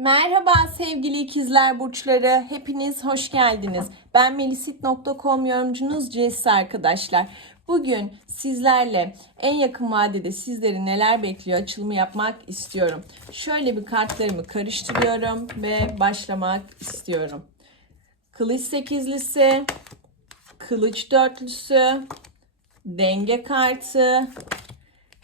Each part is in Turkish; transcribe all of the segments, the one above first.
Merhaba sevgili ikizler burçları. Hepiniz hoş geldiniz. Ben melisit.com yorumcunuz Jess arkadaşlar. Bugün sizlerle en yakın vadede sizleri neler bekliyor açılımı yapmak istiyorum. Şöyle bir kartlarımı karıştırıyorum ve başlamak istiyorum. Kılıç sekizlisi, kılıç dörtlüsü, denge kartı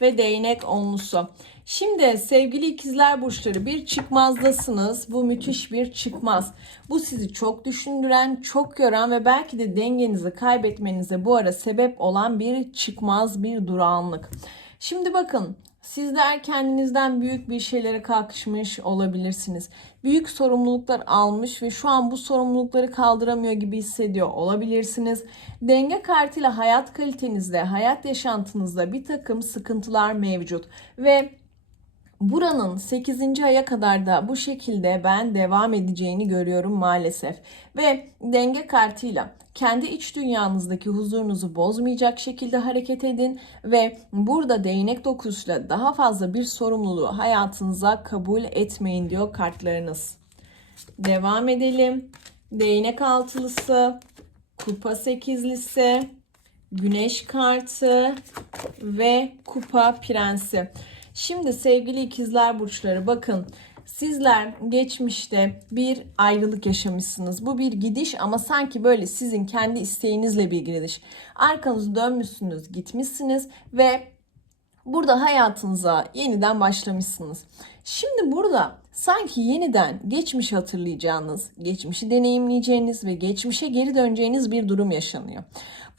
ve değnek onlusu. Şimdi sevgili ikizler burçları bir çıkmazdasınız. Bu müthiş bir çıkmaz. Bu sizi çok düşündüren, çok yoran ve belki de dengenizi kaybetmenize bu ara sebep olan bir çıkmaz, bir durağanlık. Şimdi bakın Sizler kendinizden büyük bir şeylere kalkışmış olabilirsiniz. Büyük sorumluluklar almış ve şu an bu sorumlulukları kaldıramıyor gibi hissediyor olabilirsiniz. Denge kartıyla hayat kalitenizde, hayat yaşantınızda bir takım sıkıntılar mevcut ve Buranın 8. aya kadar da bu şekilde ben devam edeceğini görüyorum maalesef. Ve denge kartıyla kendi iç dünyanızdaki huzurunuzu bozmayacak şekilde hareket edin ve burada değnek dokusuyla daha fazla bir sorumluluğu hayatınıza kabul etmeyin diyor kartlarınız. Devam edelim. Değnek altılısı, kupa sekizlisi, güneş kartı ve kupa prensi. Şimdi sevgili ikizler burçları bakın sizler geçmişte bir ayrılık yaşamışsınız. Bu bir gidiş ama sanki böyle sizin kendi isteğinizle bir gidiş. Arkanızı dönmüşsünüz, gitmişsiniz ve burada hayatınıza yeniden başlamışsınız. Şimdi burada sanki yeniden geçmiş hatırlayacağınız, geçmişi deneyimleyeceğiniz ve geçmişe geri döneceğiniz bir durum yaşanıyor.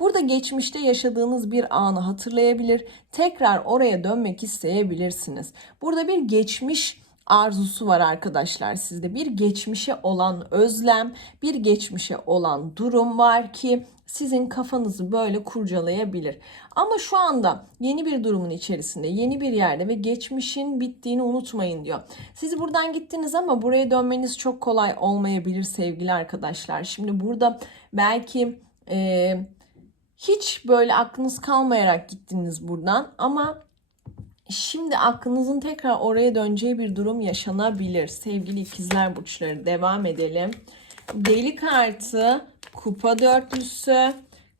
Burada geçmişte yaşadığınız bir anı hatırlayabilir, tekrar oraya dönmek isteyebilirsiniz. Burada bir geçmiş arzusu var arkadaşlar sizde. Bir geçmişe olan özlem, bir geçmişe olan durum var ki sizin kafanızı böyle kurcalayabilir. Ama şu anda yeni bir durumun içerisinde, yeni bir yerde ve geçmişin bittiğini unutmayın diyor. Siz buradan gittiniz ama buraya dönmeniz çok kolay olmayabilir sevgili arkadaşlar. Şimdi burada belki e, hiç böyle aklınız kalmayarak gittiniz buradan ama Şimdi aklınızın tekrar oraya döneceği bir durum yaşanabilir. Sevgili ikizler burçları devam edelim. Deli kartı, kupa dörtlüsü,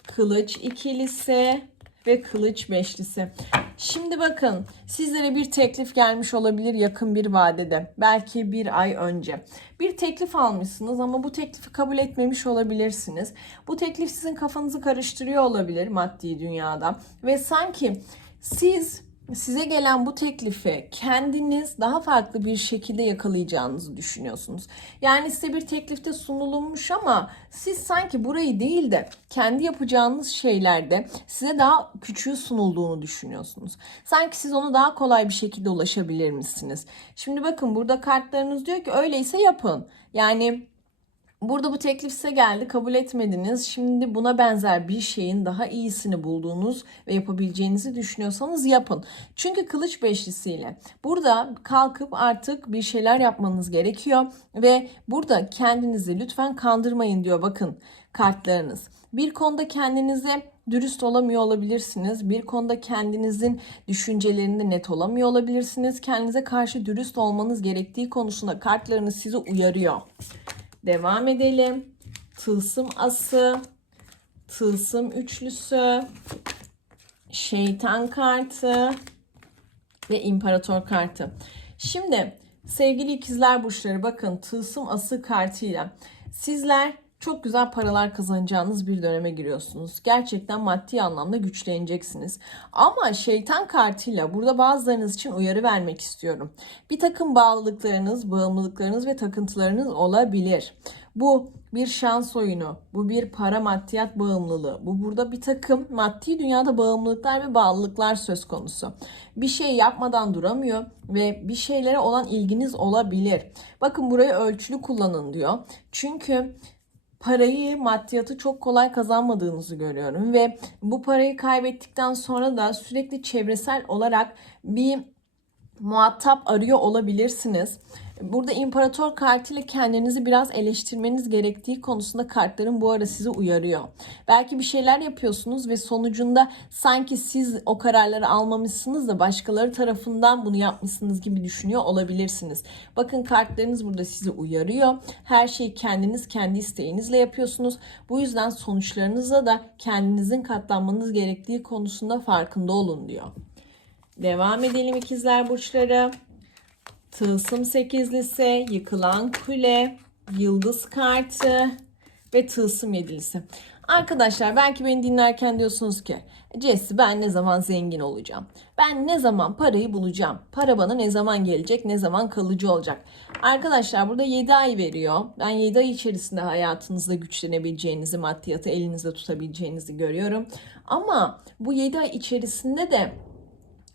kılıç ikilisi ve kılıç beşlisi. Şimdi bakın sizlere bir teklif gelmiş olabilir yakın bir vadede. Belki bir ay önce. Bir teklif almışsınız ama bu teklifi kabul etmemiş olabilirsiniz. Bu teklif sizin kafanızı karıştırıyor olabilir maddi dünyada. Ve sanki siz size gelen bu teklifi kendiniz daha farklı bir şekilde yakalayacağınızı düşünüyorsunuz. Yani size bir teklifte sunulmuş ama siz sanki burayı değil de kendi yapacağınız şeylerde size daha küçüğü sunulduğunu düşünüyorsunuz. Sanki siz onu daha kolay bir şekilde ulaşabilir misiniz? Şimdi bakın burada kartlarınız diyor ki öyleyse yapın. Yani Burada bu teklif size geldi, kabul etmediniz. Şimdi buna benzer bir şeyin daha iyisini bulduğunuz ve yapabileceğinizi düşünüyorsanız yapın. Çünkü kılıç beşlisiyle burada kalkıp artık bir şeyler yapmanız gerekiyor ve burada kendinizi lütfen kandırmayın diyor bakın kartlarınız. Bir konuda kendinize dürüst olamıyor olabilirsiniz. Bir konuda kendinizin düşüncelerinde net olamıyor olabilirsiniz. Kendinize karşı dürüst olmanız gerektiği konusunda kartlarınız sizi uyarıyor. Devam edelim. Tılsım ası, tılsım üçlüsü, şeytan kartı ve imparator kartı. Şimdi sevgili ikizler burçları bakın tılsım ası kartıyla sizler çok güzel paralar kazanacağınız bir döneme giriyorsunuz. Gerçekten maddi anlamda güçleneceksiniz. Ama şeytan kartıyla burada bazılarınız için uyarı vermek istiyorum. Bir takım bağlılıklarınız, bağımlılıklarınız ve takıntılarınız olabilir. Bu bir şans oyunu, bu bir para maddiyat bağımlılığı. Bu burada bir takım maddi dünyada bağımlılıklar ve bağlılıklar söz konusu. Bir şey yapmadan duramıyor ve bir şeylere olan ilginiz olabilir. Bakın burayı ölçülü kullanın diyor. Çünkü parayı, maddiyatı çok kolay kazanmadığınızı görüyorum ve bu parayı kaybettikten sonra da sürekli çevresel olarak bir muhatap arıyor olabilirsiniz. Burada imparator kartıyla kendinizi biraz eleştirmeniz gerektiği konusunda kartların bu ara sizi uyarıyor. Belki bir şeyler yapıyorsunuz ve sonucunda sanki siz o kararları almamışsınız da başkaları tarafından bunu yapmışsınız gibi düşünüyor olabilirsiniz. Bakın kartlarınız burada sizi uyarıyor. Her şeyi kendiniz kendi isteğinizle yapıyorsunuz. Bu yüzden sonuçlarınıza da kendinizin katlanmanız gerektiği konusunda farkında olun diyor. Devam edelim ikizler burçları. Tılsım sekizlisi, yıkılan kule, yıldız kartı ve tılsım yedilisi. Arkadaşlar belki beni dinlerken diyorsunuz ki Jesse ben ne zaman zengin olacağım? Ben ne zaman parayı bulacağım? Para bana ne zaman gelecek? Ne zaman kalıcı olacak? Arkadaşlar burada 7 ay veriyor. Ben 7 ay içerisinde hayatınızda güçlenebileceğinizi, maddiyatı elinizde tutabileceğinizi görüyorum. Ama bu 7 ay içerisinde de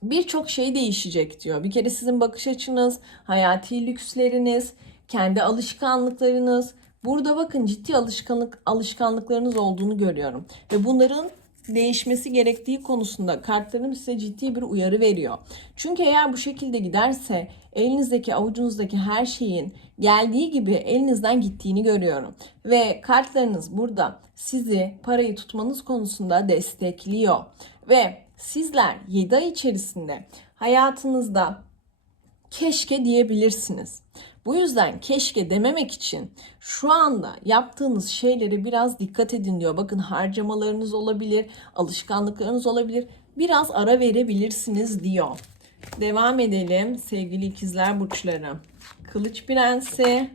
birçok şey değişecek diyor. Bir kere sizin bakış açınız, hayati lüksleriniz, kendi alışkanlıklarınız. Burada bakın ciddi alışkanlık alışkanlıklarınız olduğunu görüyorum ve bunların değişmesi gerektiği konusunda kartlarım size ciddi bir uyarı veriyor. Çünkü eğer bu şekilde giderse elinizdeki avucunuzdaki her şeyin geldiği gibi elinizden gittiğini görüyorum. Ve kartlarınız burada sizi parayı tutmanız konusunda destekliyor. Ve sizler 7 ay içerisinde hayatınızda keşke diyebilirsiniz. Bu yüzden keşke dememek için şu anda yaptığınız şeylere biraz dikkat edin diyor. Bakın harcamalarınız olabilir, alışkanlıklarınız olabilir. Biraz ara verebilirsiniz diyor. Devam edelim sevgili ikizler burçları. Kılıç prensi,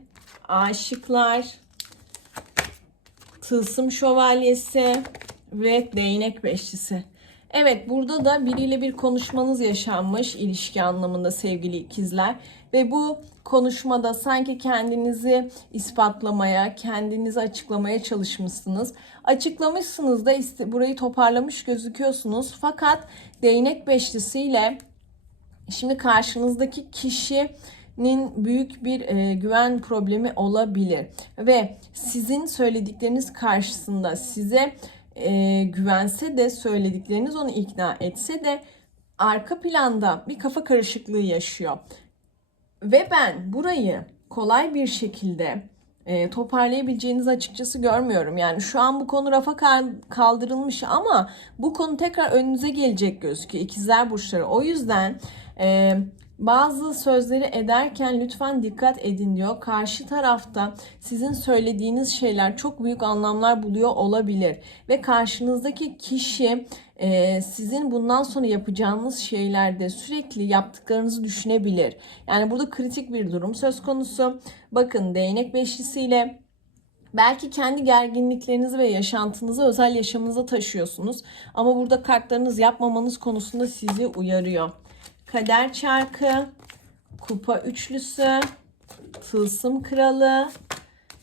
aşıklar, tılsım şövalyesi ve değnek beşlisi. Evet burada da biriyle bir konuşmanız yaşanmış ilişki anlamında sevgili ikizler. Ve bu konuşmada sanki kendinizi ispatlamaya, kendinizi açıklamaya çalışmışsınız. Açıklamışsınız da burayı toparlamış gözüküyorsunuz. Fakat değnek beşlisiyle şimdi karşınızdaki kişinin büyük bir e, güven problemi olabilir ve sizin söyledikleriniz karşısında size e, güvense de söyledikleriniz onu ikna etse de arka planda bir kafa karışıklığı yaşıyor. Ve ben burayı kolay bir şekilde e, toparlayabileceğinizi açıkçası görmüyorum. Yani şu an bu konu rafa kaldırılmış ama bu konu tekrar önünüze gelecek gözüküyor. İkizler burçları. O yüzden e, bazı sözleri ederken lütfen dikkat edin diyor. Karşı tarafta sizin söylediğiniz şeyler çok büyük anlamlar buluyor olabilir. Ve karşınızdaki kişi e, sizin bundan sonra yapacağınız şeylerde sürekli yaptıklarınızı düşünebilir. Yani burada kritik bir durum söz konusu. Bakın değnek beşlisiyle Belki kendi gerginliklerinizi ve yaşantınızı özel yaşamınıza taşıyorsunuz. Ama burada kartlarınız yapmamanız konusunda sizi uyarıyor kader çarkı, kupa üçlüsü, tılsım kralı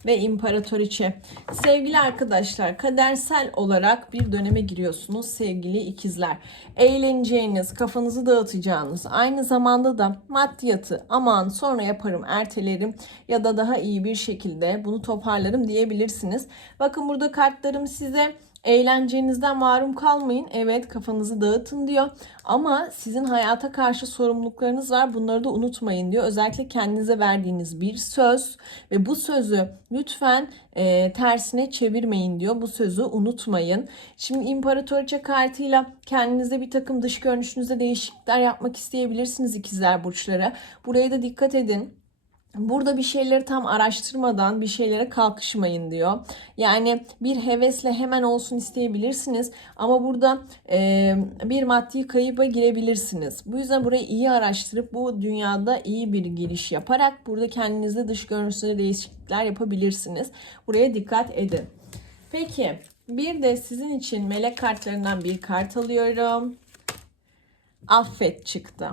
ve imparatoriçe. Sevgili arkadaşlar kadersel olarak bir döneme giriyorsunuz sevgili ikizler. Eğleneceğiniz, kafanızı dağıtacağınız, aynı zamanda da maddiyatı aman sonra yaparım, ertelerim ya da daha iyi bir şekilde bunu toparlarım diyebilirsiniz. Bakın burada kartlarım size Eğlencenizden mahrum kalmayın. Evet kafanızı dağıtın diyor. Ama sizin hayata karşı sorumluluklarınız var. Bunları da unutmayın diyor. Özellikle kendinize verdiğiniz bir söz ve bu sözü lütfen e, tersine çevirmeyin diyor. Bu sözü unutmayın. Şimdi imparatoriçe kartıyla kendinize bir takım dış görünüşünüzde değişiklikler yapmak isteyebilirsiniz ikizler burçları. Buraya da dikkat edin. Burada bir şeyleri tam araştırmadan bir şeylere kalkışmayın diyor. Yani bir hevesle hemen olsun isteyebilirsiniz ama burada e, bir maddi kayıba girebilirsiniz. Bu yüzden burayı iyi araştırıp bu dünyada iyi bir giriş yaparak burada kendinizde dış görünüşlere değişiklikler yapabilirsiniz. Buraya dikkat edin. Peki bir de sizin için melek kartlarından bir kart alıyorum. Affet çıktı.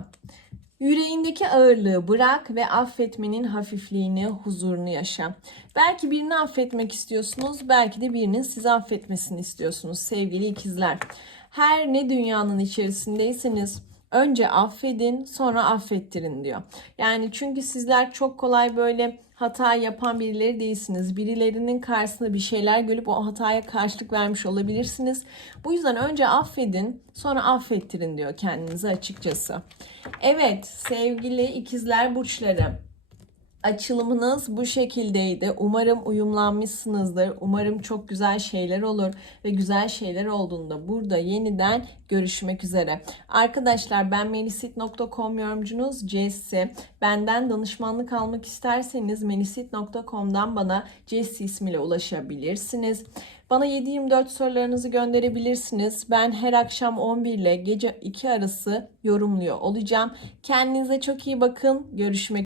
Yüreğindeki ağırlığı bırak ve affetmenin hafifliğini, huzurunu yaşa. Belki birini affetmek istiyorsunuz, belki de birinin sizi affetmesini istiyorsunuz sevgili ikizler. Her ne dünyanın içerisindeyseniz Önce affedin, sonra affettirin diyor. Yani çünkü sizler çok kolay böyle hata yapan birileri değilsiniz. Birilerinin karşısında bir şeyler görüp o hataya karşılık vermiş olabilirsiniz. Bu yüzden önce affedin, sonra affettirin diyor kendinize açıkçası. Evet, sevgili ikizler burçları. Açılımınız bu şekildeydi. Umarım uyumlanmışsınızdır. Umarım çok güzel şeyler olur ve güzel şeyler olduğunda burada yeniden görüşmek üzere. Arkadaşlar ben melisit.com yorumcunuz Jesse. Benden danışmanlık almak isterseniz melisit.com'dan bana Jesse ismiyle ulaşabilirsiniz. Bana 7-24 sorularınızı gönderebilirsiniz. Ben her akşam 11 ile gece 2 arası yorumluyor olacağım. Kendinize çok iyi bakın. Görüşmek